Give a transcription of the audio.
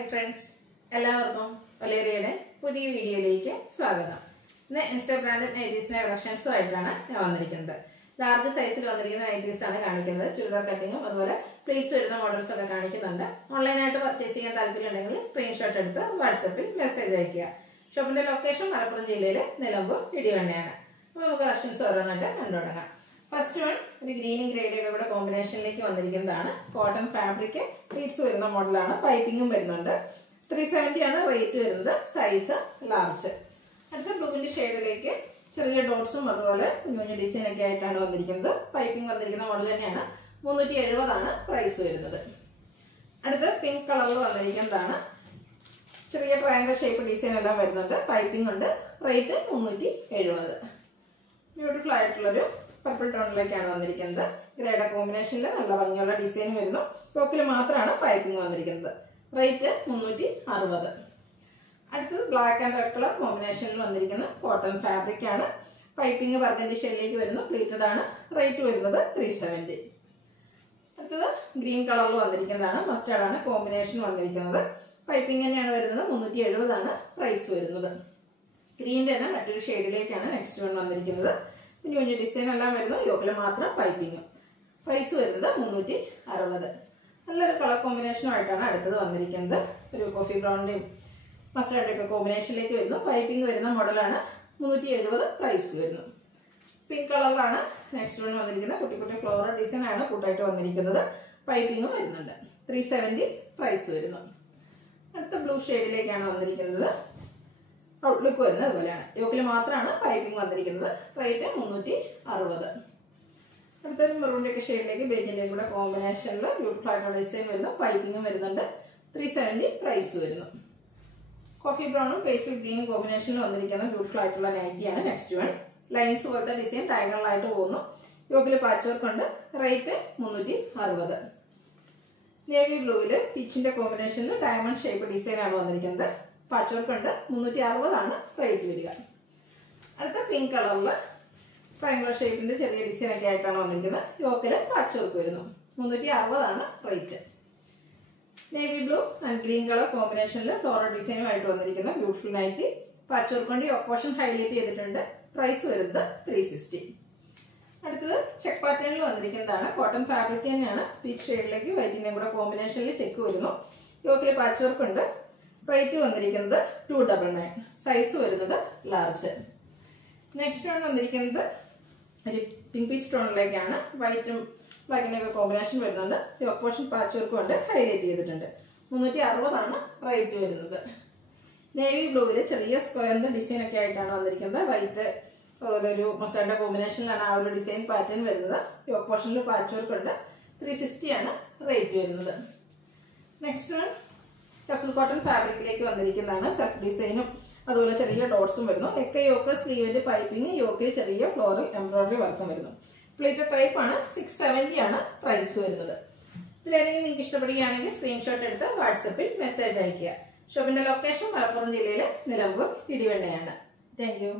Hi friends, എല്ലാവർക്കും വലേറിയയുടെ പുതിയ വീഡിയോയിലേക്ക് സ്വാഗതം. ഇന്ന് ഇൻസ്റ്റാ ബ്രാൻഡഡ് നൈറ്റീസിന്റെ കളക്ഷൻസ് ആയിട്ടാണ് ഞാൻ വന്നിരിക്കുന്നത്. ലാർജ് സൈസിൽ വന്നിരിക്കുന്ന നൈറ്റീസ് ആണ് കാണിക്കുന്നത്. ചുരിദാർ കട്ടിങ്ങും അതുപോലെ പ്ലീറ്റ്സ് വരുന്ന മോഡൽസ് ഒക്കെ കാണിക്കുന്നുണ്ട്. ഓൺലൈനായിട്ട് പർച്ചേസ് ചെയ്യാൻ താല്പര്യമുണ്ടെങ്കിൽ സ്ക്രീൻഷോട്ട് എടുത്ത് വാട്സാപ്പിൽ മെസ്സേജ് അയയ്ക്കുക. ഷോപ്പിന്റെ ലൊക്കേഷൻ മലപ്പുറം ജില്ലയിലെ നിലമ്പൂർ ഇടിവണ്ണയാണ്. അപ്പോൾ നമുക്ക് കളക്ഷൻസ് ഓരോന്നായിട്ട് കണ്ടുതുടങ്ങാം. ഫസ്റ്റ് വൺ ഒരു ഗ്രീനും ഗ്രേഡിയും ഇവിടെ കോമ്പിനേഷനിലേക്ക് വന്നിരിക്കുന്നതാണ്. കോട്ടൺ ഫാബ്രിക് പ്ലീറ്റ്സ് വരുന്ന മോഡലാണ്. പൈപ്പിങ്ങും വരുന്നുണ്ട്. 370 ആണ് റേറ്റ് വരുന്നത്. Size large. അടുത്ത ബ്ലൂവിന്റെ ഷെയ്ഡിലേക്ക് ചെറിയ ഡോട്ട്സും അതുപോലെ കുഞ്ഞു ഡിസൈൻ ഒക്കെ ആയിട്ടാണ് വന്നിരിക്കുന്നത്. പൈപ്പിംഗ് വന്നിരിക്കുന്ന മോഡൽ തന്നെയാണ്. 370 ആണ് പ്രൈസ് വരുന്നത്. അടുത്ത പിങ്ക് കളറിൽ വന്നിരിക്കുന്നതാണ്. ചെറിയ ട്രയാങ്കിൾ ഷേപ്പ് ഡിസൈൻ എല്ലാം വരുന്നുണ്ട്. പൈപ്പിംഗ് ഉണ്ട്. റേറ്റ് 370. ബ്യൂട്ടിഫുൾ ആയിട്ടുള്ളൊരു പർപ്പിൾ ടോണിലേക്കാണ് വന്നിരിക്കുന്നത്. ഗ്രേഡ കോമ്പിനേഷനിൽ നല്ല ഭംഗിയുള്ള ഡിസൈൻ വരുന്നു. യോക്കിൽ മാത്രമാണ് പൈപ്പിംഗ് വന്നിരിക്കുന്നത്. റേറ്റ് 360. അടുത്തത് ബ്ലാക്ക് ആൻഡ് റെഡ് കളർ കോമ്പിനേഷനിൽ വന്നിരിക്കുന്ന കോട്ടൺ ഫാബ്രിക് ആണ്. പൈപ്പിംഗ് ബർഗണ്ടി ഷെയ്ഡിലേക്ക് വരുന്നു. പ്ലീറ്റഡ് ആണ്. റേറ്റ് വരുന്നത് 370. അടുത്തത് ഗ്രീൻ കളറിൽ വന്നിരിക്കുന്നതാണ്. മസ്റ്റാർഡ് ആണ് കോമ്പിനേഷൻ വന്നിരിക്കുന്നത്. പൈപ്പിംഗ് തന്നെയാണ് വരുന്നത്. 370 ആണ് പ്രൈസ് വരുന്നത്. ഗ്രീൻ തന്നെ മറ്റൊരു ഷെയ്ഡിലേക്കാണ് നെക്സ്റ്റ് വൺ വന്നിരിക്കുന്നത്. കുഞ്ഞു കുഞ്ഞു ഡിസൈൻ എല്ലാം വരുന്നു. യോക്കിൽ മാത്രം പൈപ്പിങ്ങും. പ്രൈസ് വരുന്നത് 360. നല്ലൊരു കളർ കോമ്പിനേഷനുമായിട്ടാണ് അടുത്തത് വന്നിരിക്കുന്നത്. ഒരു കോഫി ബ്രൗണിന്റെയും മസ്റ്റാർഡിന്റെ ഒക്കെ കോമ്പിനേഷനിലേക്ക് വരുന്നു. പൈപ്പിംഗ് വരുന്ന മോഡലാണ്. 370 പ്രൈസ് വരുന്നു. പിങ്ക് കളറിലാണ് നെക്സ്റ്റ് വൺ വന്നിരിക്കുന്നത്. കുട്ടി കുട്ടി ഫ്ലോറൽ ഡിസൈൻ ആണ് കൂട്ടായിട്ട് വന്നിരിക്കുന്നത്. പൈപ്പിങ്ങും വരുന്നുണ്ട്. 370 പ്രൈസ് വരുന്നു. അടുത്ത ബ്ലൂ ഷെയ്ഡിലേക്കാണ് വന്നിരിക്കുന്നത്. ഔട്ട്ലുക്ക് വരുന്നത് അതുപോലെയാണ്. യോക്കിൽ മാത്രമാണ് പൈപ്പിംഗ് വന്നിരിക്കുന്നത്. റേറ്റ് 360. അടുത്തൊരു മെറൂണിന്റെ ഒക്കെ ഷെയ്ഡിലേക്ക് ബേജിന്റെയും കൂടെ കോമ്പിനേഷനിൽ ബ്യൂട്ടിഫുൾ ആയിട്ടുള്ള ഡിസൈൻ വരുന്നു. പൈപ്പിംഗും വരുന്നുണ്ട്. 370 പ്രൈസ് വരുന്നു. കോഫി ബ്രൗണും പേസ്റ്റൽ ഗ്രീനും കോമ്പിനേഷനിൽ വന്നിരിക്കുന്ന ബ്യൂട്ടിഫുൾ ആയിട്ടുള്ള നൈറ്റിയാണ് നെക്സ്റ്റ് വൺ. ലൈൻസ് പോലത്തെ ഡിസൈൻ ഡയഗണൽ ആയിട്ട് പോകുന്നു. യോക്കിൽ പാച്ച് വർക്ക് ഉണ്ട്. റേറ്റ് 360. നേവി ബ്ലൂവിൽ പീച്ചിന്റെ കോമ്പിനേഷനിൽ ഡയമണ്ട് ഷേപ്പ് ഡിസൈൻ ആണ് വന്നിരിക്കുന്നത്. പാച്ച് വർക്ക് ഉണ്ട്. 360 ആണ് റേറ്റ് വരിക. അടുത്ത പിങ്ക് കളറിൽ ട്രയാങ്കിൾ ഷേപ്പിന്റെ ചെറിയ ഡിസൈൻ ഒക്കെ ആയിട്ടാണ് വന്നിരിക്കുന്നത്. യോക്കിൽ പാച്ച് വർക്ക് വരുന്നു. 360 ആണ് rate. Navy blue and green colour കോമ്പിനേഷനിൽ ഫ്ലോറൽ ഡിസൈനുമായിട്ട് വന്നിരിക്കുന്ന ബ്യൂട്ടിഫുൾ നൈറ്റി. പാച്ച് വർക്ക് കൊണ്ട് യോക്ക് പോർഷൻ ഹൈലൈറ്റ് ചെയ്തിട്ടുണ്ട്. പ്രൈസ് വരുന്നത് 360. അടുത്തത് ചെക്ക് പാറ്റേണിൽ വന്നിരിക്കുന്നതാണ്. കോട്ടൺ ഫാബ്രിക് തന്നെയാണ്. പീച്ച് ഷെയ്ഡിലേക്ക് വൈറ്റിന്റെയും കൂടെ കോമ്പിനേഷനിൽ ചെക്ക് വരുന്നു. യോക്കിൽ പാച്ച് വർക്ക് ഉണ്ട്. റേറ്റ് വന്നിരിക്കുന്നത് 299. സൈസ് വരുന്നത് ലാർജ്. നെക്സ്റ്റ് ആണ് വന്നിരിക്കുന്നത് ഒരു പിങ്ക് പീച്ച് ടോണിലേക്കാണ്. വൈറ്റും ബ്ലാക്കിന്റെ ഒക്കെ കോമ്പിനേഷൻ വരുന്നുണ്ട്. യോക്ക് പോർഷൻ പാച്ച് വർക്കും ഉണ്ട്. ഹൈലൈറ്റ് ചെയ്തിട്ടുണ്ട്. 360 ആണ് റേറ്റ് വരുന്നത്. നേവി ബ്ലൂവിൽ ചെറിയ സ്ക്വയറിന്റെ ഡിസൈൻ ഒക്കെ ആയിട്ടാണ് വന്നിരിക്കുന്നത്. വൈറ്റ് അതുപോലെ ഒരു മസ്റ്റാർഡിന്റെ കോമ്പിനേഷനിലാണ് ആ ഒരു ഡിസൈൻ പാറ്റേൺ വരുന്നത്. യോക്ക് പോർഷനിൽ പാച്ച് വർക്ക് ഉണ്ട്. 360 ആണ് റേറ്റ് വരുന്നത്. നെക്സ്റ്റ് വൺ കപ്സൽ കോട്ടൺ ഫാബ്രിക്കിലേക്ക് വന്നിരിക്കുന്നതാണ്. സെൽഫ് ഡിസൈനും അതുപോലെ ചെറിയ ഡോട്ട്സും വരുന്നു. നെക്ക് യോക്ക് സ്ലീവിന്റെ പൈപ്പിംഗ് യോക്കിൽ ചെറിയ ഫ്ലോറൽ എംബ്രോയിഡറി വർക്കും വരുന്നു. പ്ലേറ്റഡ് ടൈപ്പ് ആണ്. 670 ആണ് പ്രൈസ് വരുന്നത്. ഇതിലേതെങ്കിലും നിങ്ങൾക്ക് ഇഷ്ടപ്പെടുകയാണെങ്കിൽ സ്ക്രീൻഷോട്ട് എടുത്ത് വാട്സാപ്പിൽ മെസ്സേജ് അയയ്ക്കുക. ഷോപ്പിന്റെ ലൊക്കേഷൻ മലപ്പുറം ജില്ലയിലെ നിലമ്പൂർ ഇടിവണ്ണയാണ്. Thank you.